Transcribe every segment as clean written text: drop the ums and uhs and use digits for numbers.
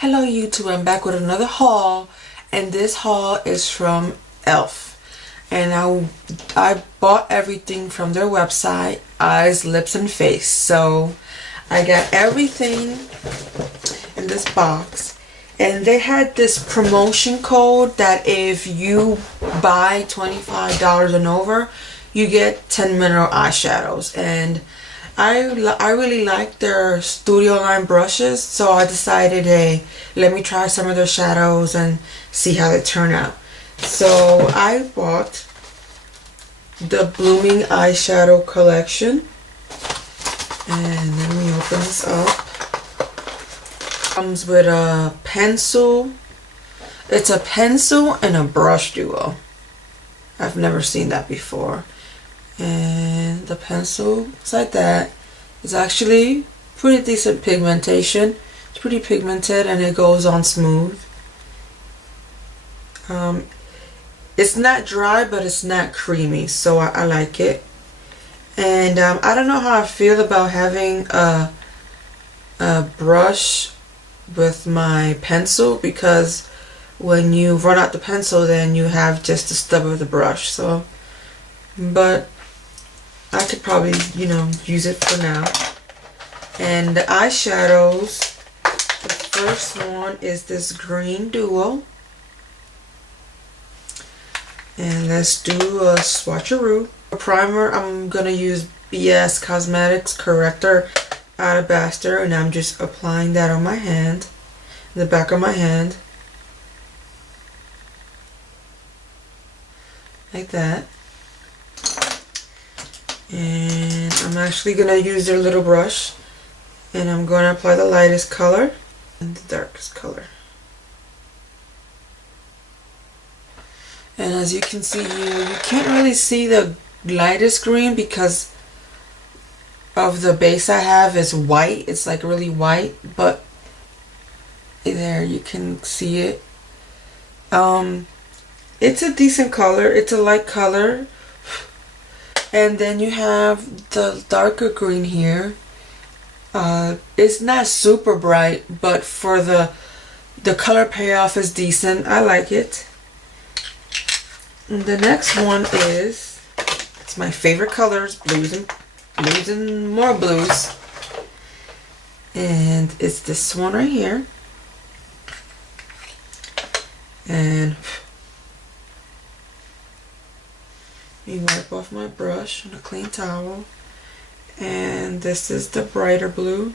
Hello YouTube, I'm back with another haul, and this haul is from Elf. And I bought everything from their website, eyes, lips, and face. So I got everything in this box, and they had this promotion code that if you buy $25 and over, you get 10 mineral eyeshadows. And I really like their studio line brushes, so I decided, hey, let me try some of their shadows and see how they turn out. So I bought the Blooming eyeshadow collection, and let me open this up. Comes with a pencil. It's a pencil and a brush duo. I've never seen that before. And the pencil is like that. It's actually pretty decent pigmentation. It's pretty pigmented and it goes on smooth. It's not dry, but it's not creamy, so I like it. And I don't know how I feel about having a brush with my pencil, because when you run out the pencil, then you have just the stub of the brush. So, but I could probably, use it for now. And the eyeshadows, the first one is this green duo. And let's do a swatcheroo. For primer, I'm going to use BS Cosmetics Corrector Alabaster, and I'm just applying that on my hand, the back of my hand. Like that. And I'm actually going to use their little brush, and I'm going to apply the lightest color and the darkest color. And as you can see here, you can't really see the lightest green because of the base I have is white. It's like really white, but there you can see it. It's a decent color. It's a light color. And then you have the darker green here. It's not super bright, but for the color payoff is decent. I like it. And the next one is, it's my favorite colors, blues and more blues. And it's this one right here. And let me wipe off my brush on a clean towel. And this is the brighter blue.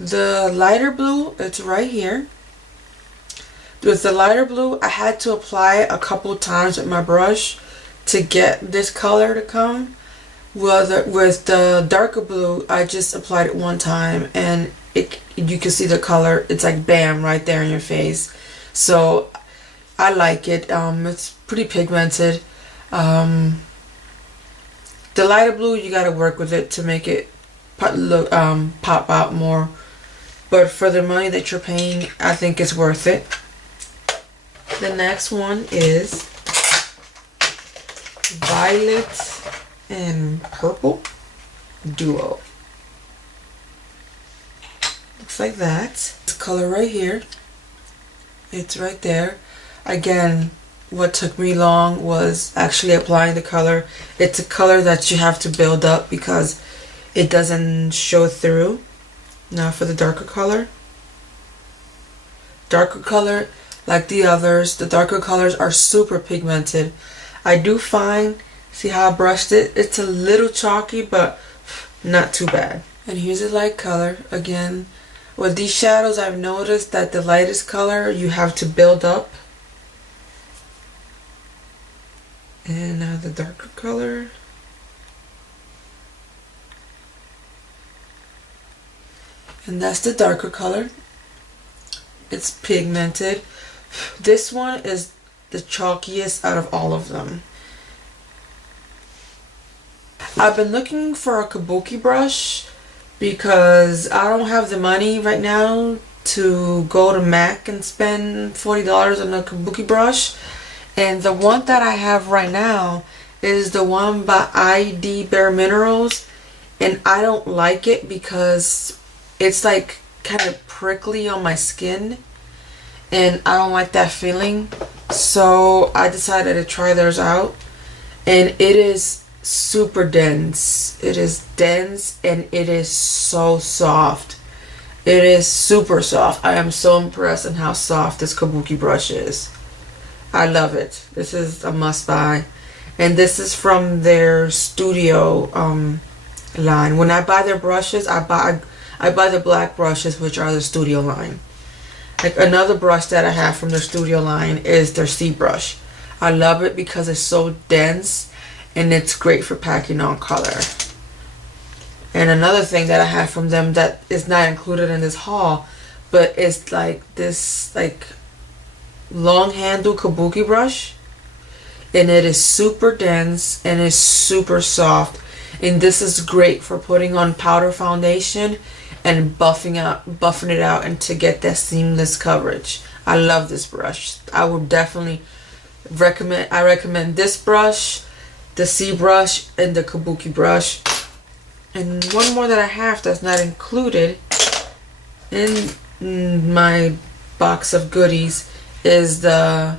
The lighter blue, it's right here. With the lighter blue, I had to apply it a couple times with my brush to get this color to come. With the darker blue, I just applied it one time, and you can see the color. It's like bam, right there in your face. So I like it. It's pretty pigmented. The lighter blue, you gotta work with it to make it pop out more. But for the money that you're paying, I think it's worth it. The next one is Violet and Purple duo. Looks like that. This color right here. It's right there. Again, what took me long was actually applying the color. It's a color that you have to build up because it doesn't show through. Now for the darker color. Darker color, like the others, the darker colors are super pigmented. I do find, see how I brushed it? It's a little chalky, but not too bad. And here's a light color. Again, with these shadows, I've noticed that the lightest color you have to build up. And now the darker color. And that's the darker color. It's pigmented. This one is the chalkiest out of all of them. I've been looking for a kabuki brush because I don't have the money right now to go to MAC and spend $40 on a kabuki brush. And the one that I have right now is the one by ID Bare Minerals. And I don't like it because it's like kind of prickly on my skin. And I don't like that feeling. So I decided to try theirs out. And it is super dense. It is dense and it is so soft. It is super soft. I am so impressed in how soft this kabuki brush is. I love it. This is a must buy. And this is from their studio line. When I buy their brushes, I buy the black brushes, which are the studio line. Like another brush that I have from their studio line is their C brush. I love it because it's so dense and it's great for packing on color. And another thing that I have from them that is not included in this haul, but it's like this like long handle kabuki brush, and it is super dense and it's super soft, and this is great for putting on powder foundation and buffing it out and to get that seamless coverage. I love this brush. I would definitely recommend this brush, the C brush, and the kabuki brush. And one more that I have that's not included in my box of goodies is the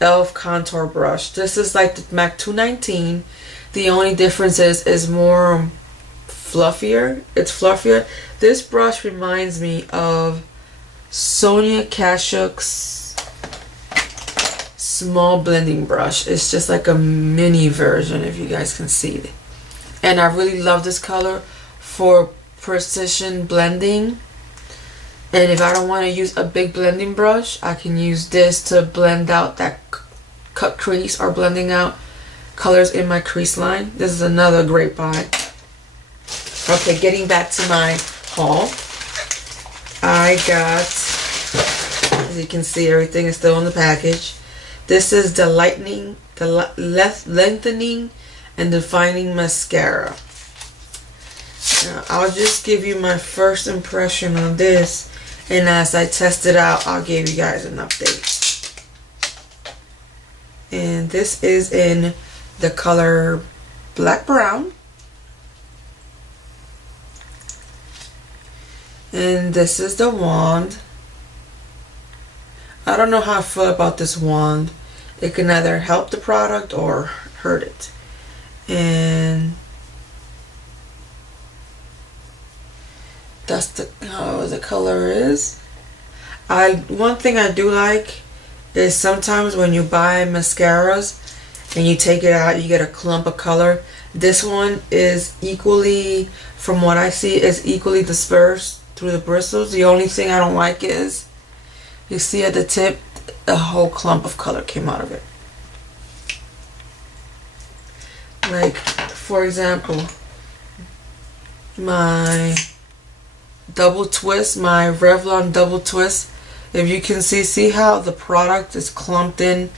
e.l.f. contour brush. This is like the MAC 219. The only difference is more fluffier. It's fluffier. This brush reminds me of Sonia Kashuk's small blending brush. It's just like a mini version, if you guys can see it. And I really love this color for precision blending. And if I don't want to use a big blending brush, I can use this to blend out that cut crease or blending out colors in my crease line. This is another great buy. Okay, getting back to my haul. I got, as you can see, everything is still in the package. This is the lengthening and defining mascara. Now, I'll just give you my first impression on this, and as I test it out, I'll give you guys an update. And this is in the color black brown, and this is the wand. I don't know how I feel about this wand. It can either help the product or hurt it. And that's how the color is. One thing I do like is sometimes when you buy mascaras and you take it out, you get a clump of color. This one is equally, from what I see, is equally dispersed through the bristles. The only thing I don't like is, you see at the tip, a whole clump of color came out of it. Like, for example, my double twist, my Revlon double twist, if you can see how the product is clumped in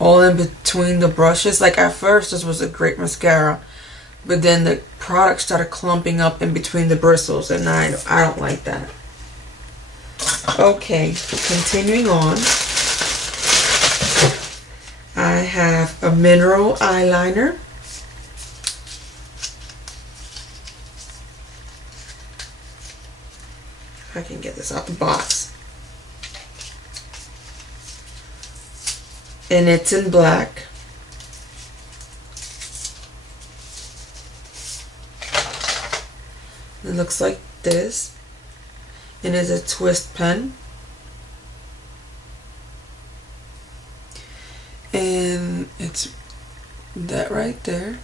all in between the brushes. Like at first this was a great mascara, but then the product started clumping up in between the bristles, and I don't like that. Okay, continuing on, I have a mineral eyeliner. If I can get this out the box. And it's in black. It looks like this. And it's a twist pen. And it's that right there.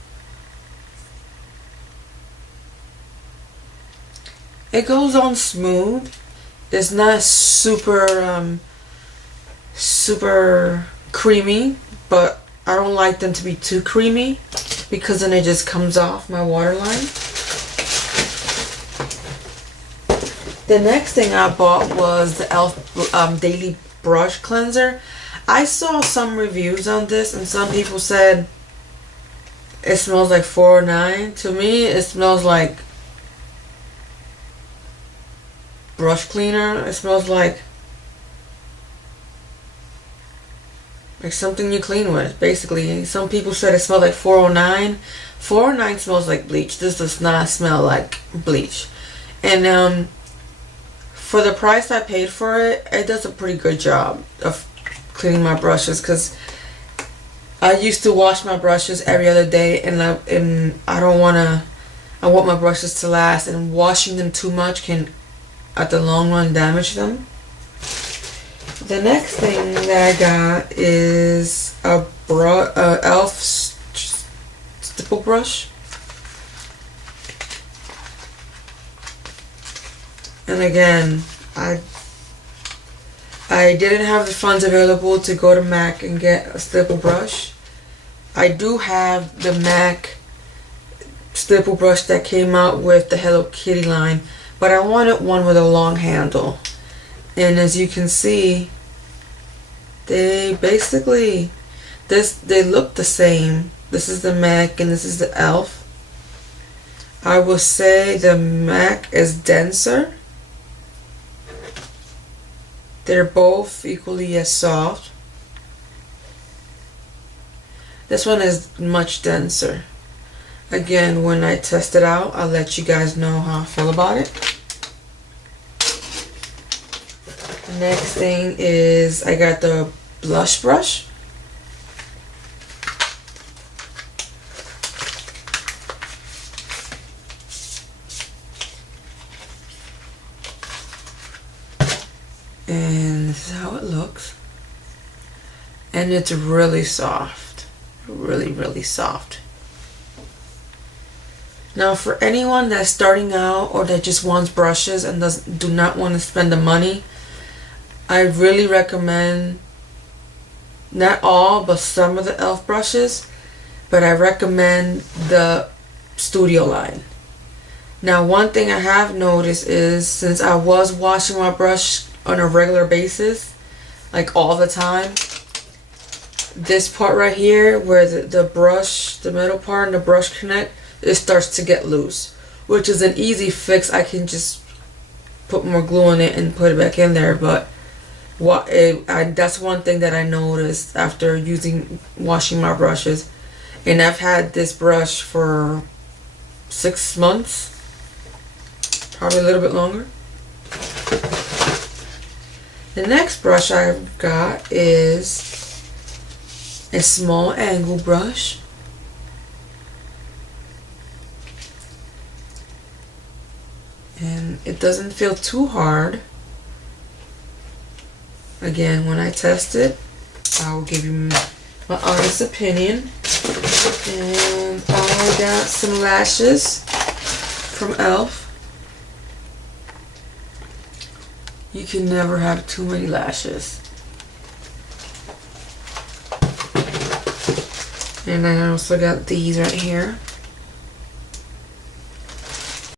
It goes on smooth. It's not super super creamy, but I don't like them to be too creamy because then it just comes off my waterline. The next thing I bought was the e.l.f. Daily Brush Cleanser. I saw some reviews on this and some people said it smells like $4.09. To me, it smells like brush cleaner. It smells like something you clean with, basically. Some people said it smelled like 409. 409 smells like bleach. This does not smell like bleach. And for the price I paid for it, it does a pretty good job of cleaning my brushes, because I used to wash my brushes every other day, and I don't want my brushes to last, and washing them too much can at the long run damage them. The next thing that I got is a e.l.f. stipple brush. And again, I didn't have the funds available to go to MAC and get a stipple brush. I do have the MAC stipple brush that came out with the Hello Kitty line, but I wanted one with a long handle. And as you can see, they basically, they look the same. This is the MAC and this is the e.l.f. I will say the MAC is denser. They're both equally as soft. This one is much denser. Again, when I test it out, I'll let you guys know how I feel about it. The next thing is I got the blush brush. And this is how it looks. And it's really soft. Really, really soft. Now for anyone that's starting out or that just wants brushes and do not want to spend the money, I really recommend, not all, but some of the e.l.f. brushes, but I recommend the Studio line. Now one thing I have noticed is, since I was washing my brush on a regular basis, like all the time, this part right here where the brush, the metal part and the brush connect, it starts to get loose, which is an easy fix. I can just put more glue on it and put it back in there. But that's one thing that I noticed after washing my brushes. And I've had this brush for 6 months, probably a little bit longer. The next brush I've got is a small angle brush. And it doesn't feel too hard. Again, when I test it, I will give you my honest opinion. And I got some lashes from e.l.f. You can never have too many lashes. And I also got these right here.